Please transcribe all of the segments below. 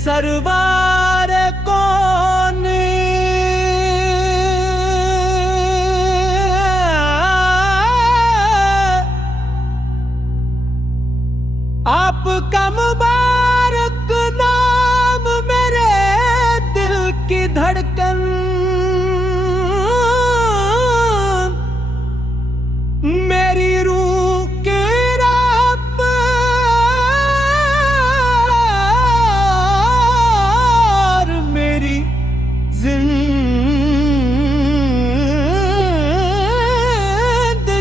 सरवार कौन आपका मुबारक नाम मेरे दिल की धड़कन मेरी रूह के रब और मेरी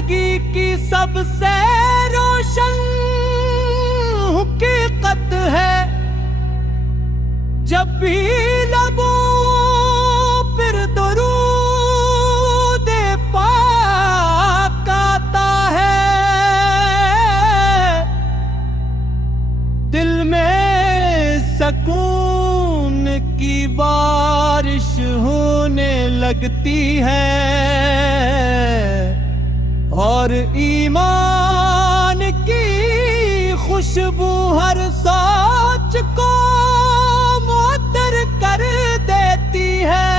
जिंदगी की सबसे रोशन हकीकत है। जब भी लबों पर दुरूद पाक आता है दिल में सकून की बारिश होने लगती है और ईमान की खुशबू हर सोच को मुअत्तर कर देती है।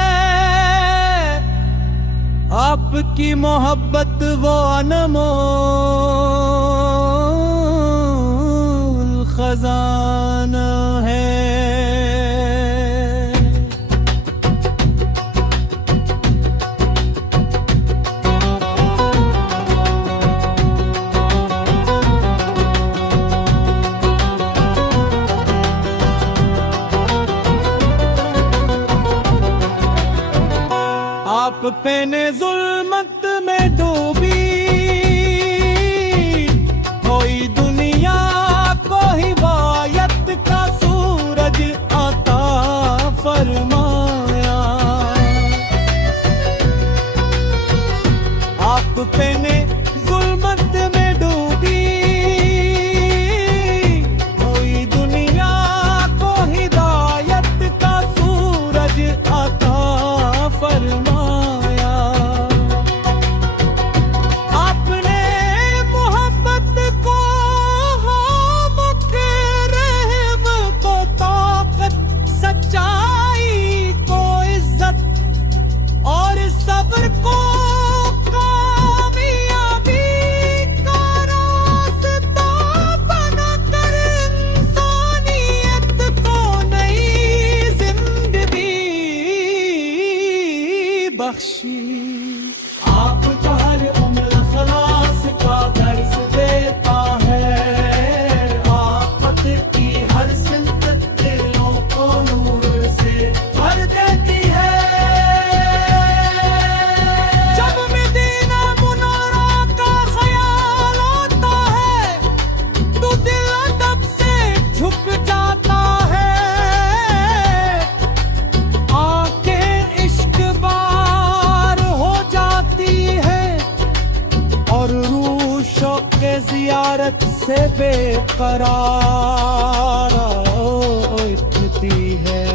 आपकी मोहब्बत वो अनमोल खजाना है। आप पे ने जुल्मत में डूबी कोई दुनिया को हिदायत का सूरज आता फरमाया। आप पे ने जुल्मत में डूबी कोई दुनिया को हिदायत का सूरज आता फरमाया। आप जो हर उम्र खलास का दर्स देता है आफत की हर सिल्लत दिलों को नूर से भर देती है। जब मदीना मुनव्वरा का ख्याल आता है तो दिल अदब से झुक जाता है। आंखें इश्क और रूह शौक़ ज़ियारत से बेकरार उठती है।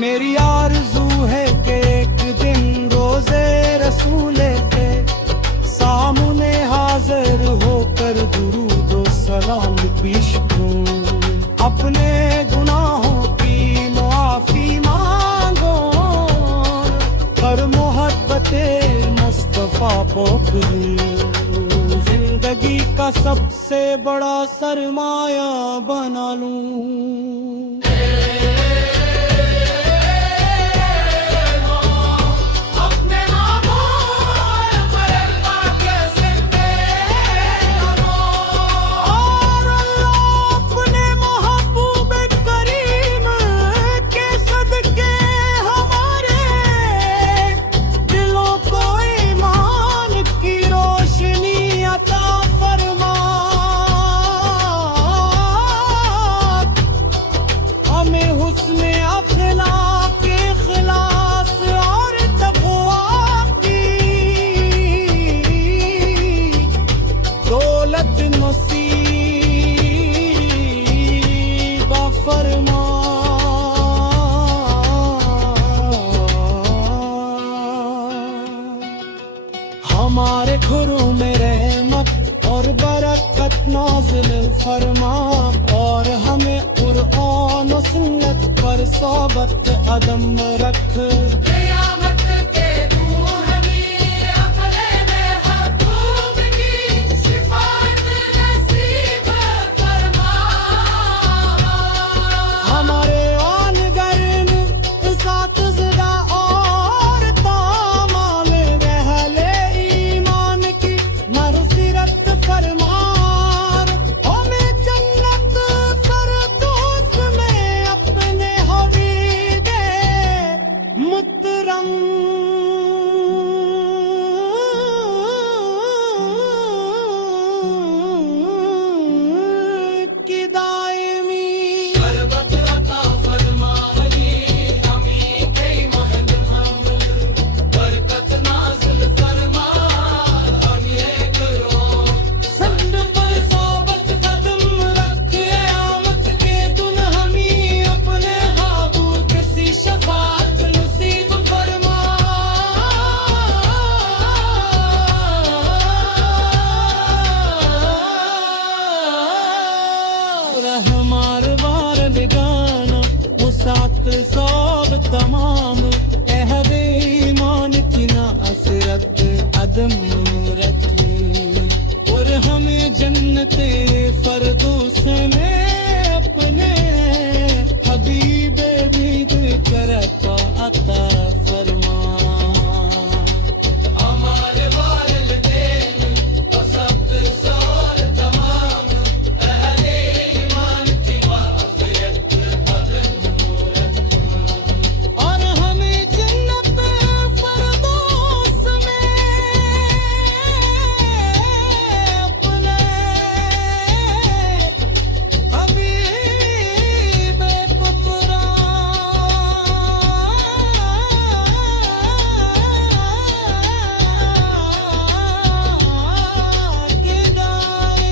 मेरी आरज़ू है कि एक दिन रोज़े रसूले के सामने हाज़िर होकर दुरूद व सलाम पेश करूं। अपने गुनाहों की मुआफ़ी मांगो पर मोहब्बते मुस्तफा पोखरूं। जिंदगी का सबसे बड़ा सरमाया बना लूं। कुरान और सुन्नत पर सोबत अदम रख। क़यामत के रूहानी अक़ले में हक़ूक़ की शिफ़ाअत नसीब फरमा। हमारे आन गरन इज़्ज़त ज़िदा और तामाम रहले ईमान की मग़फ़िरत फरमा। हमें जन्नत फ़िरदौस में अपने हबीबे मुहतरम की दायमी बरकत अता फरमा। वली अमी के महल हम बरकत नाज़िल फरमा। हम ये करो संद पर सोबत कदम रख। क़यामत के दिन हमी अपने हाबू किसी शफ़ाअत नसीब फरमा। हमार बार निगाना वो सात सौब तमाम अहले ईमान की ना असरत अदम रखी। और हमें जन्नते फरदौस में अपने हबीबे दीद करक अता फरमा। हमारे वालिदैन और सब सौर तमाम अहले ईमान की माफ़ियत अदम रख। और हमें जन्नत फरदौस में अपने हबीबे पुतरा की दाई।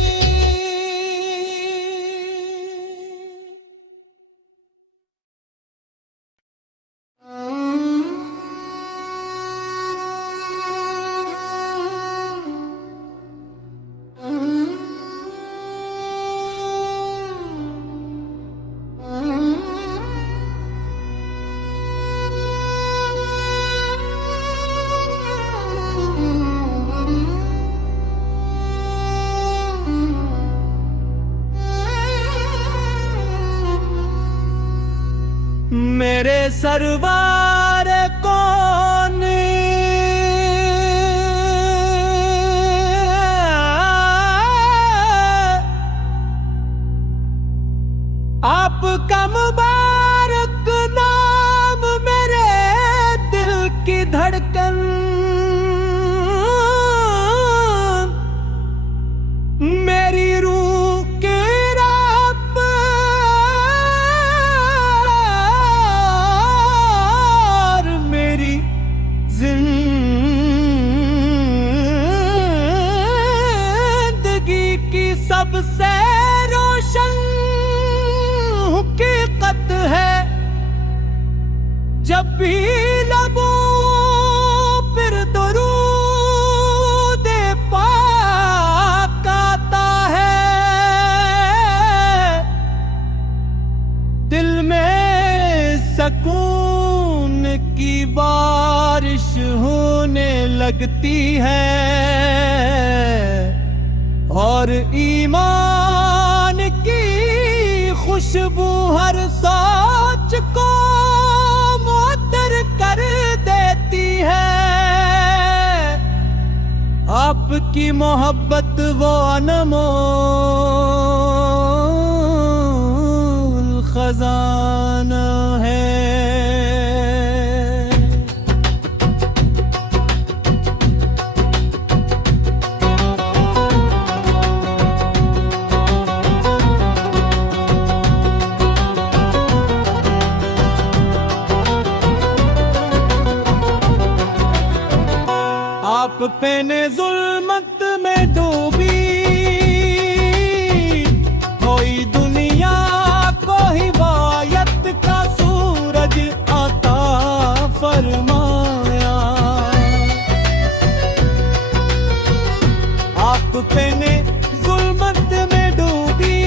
मेरे सरवार कौन आपका मुबारक नाम मेरे दिल की धड़कन। मेरी रूह के रब और मेरी जिंदगी की सबसे रोशन हकीकत है। जब भी लबों पर दुरूद पाक आता है, दिल में सकून की बारिश होने लगती है। और ईमान की खुशबू हर सोच को मुअत्तर कर देती है। आपकी मोहब्बत वो अनमोल खजाना है। आप पे ने जुल्मत में डूबी कोई दुनिया को हिदायत का सूरज आता फरमाया। आप पे ने जुल्मत में डूबी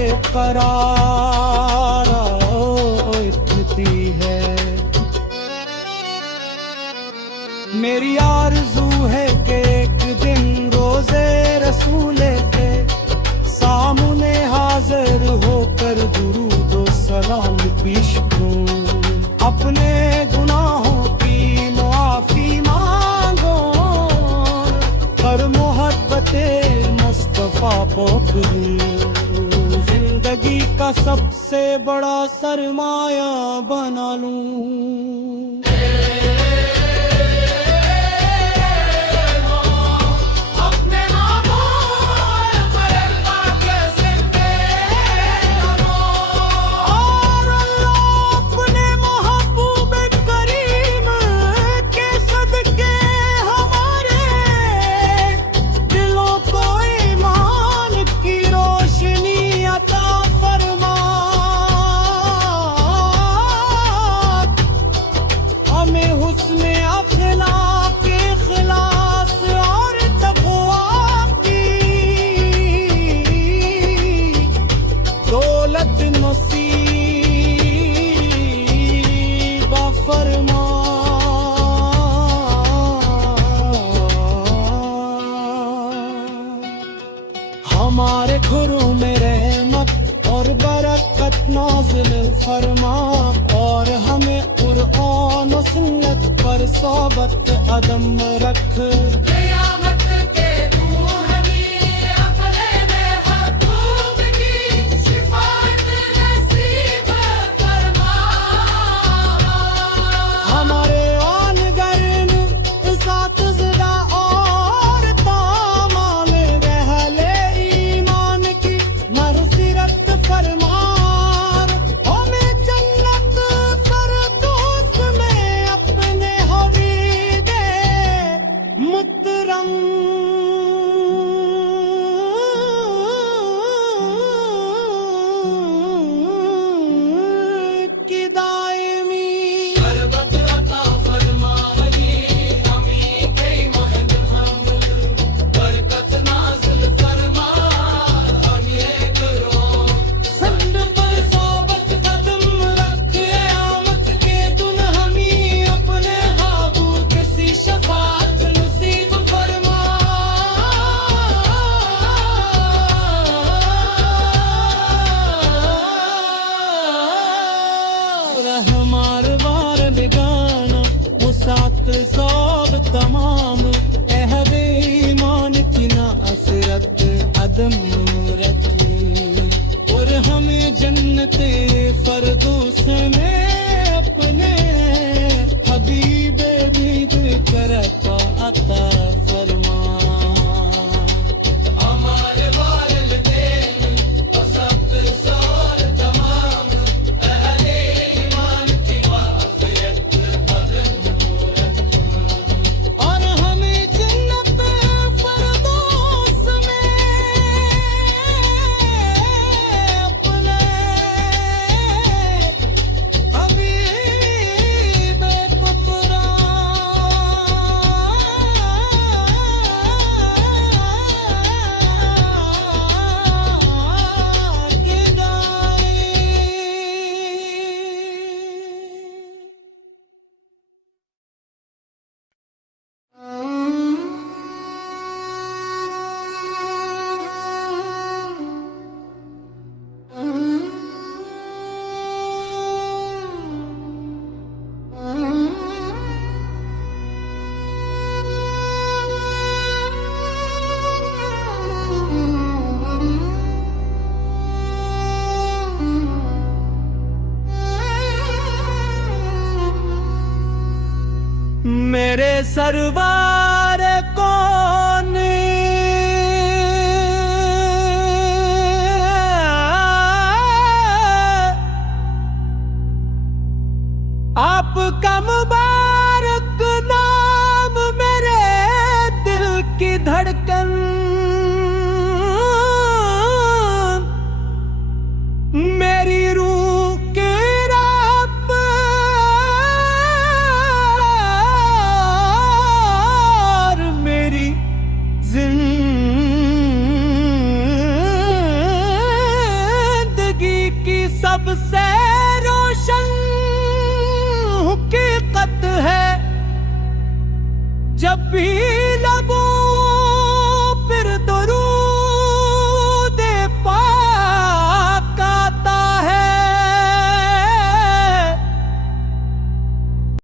बेकरार इतनी है। मेरी आरज़ू है कि एक दिन रोज़े रसूले के सामने हाजिर होकर दुरूद व सलाम पेश करूं। अपने गुनाहों की मुआफ़ी मांगो पर मोहब्बते मुस्तफ़ा पकड़ूं। जिंदगी का सबसे बड़ा सरमाया बना लूं। हमारे घरों में रहमत और बरकत नाज़िल फरमा और हमें कुरान और सुन्नत पर सोबत अदम रख। क़यामत के रूहानी अपने महबूब की शिफाअत नसीब फरमा। हमारे वालिदैन इसातिज़ा और तामाम रहले ईमान की मग़फ़िरत फरमा। हमें जन्नत फ़िरदौस में अपने हबीबे मुहतरम की दायमी बरकत अता फरमा। हमी के महल हम बरकत नाज़िल फरमा। हम ये करो संड पर सोबत कदम रख। क़यामत के दिन हमी अपने हाबू किसी शफाअत नसीब फरमा। हमार बार गाना वो सात सौब तमाम अहले ईमान की ना असरत अदम रखी और हमें जन्नते फरदौस में अपने हबीबे बीद करता अता फरमा। हमारे वालिदैन और सब सौर तमाम अहले ईमान की वाफ़ियत अदम और हमें जन्नत फ़िरदौस में अपने हबीबे पुतरा की दाई। मेरे सरवार कौन आपका मुबारक नाम मेरे दिल की धड़कन। मेरी रूह के रब सबसे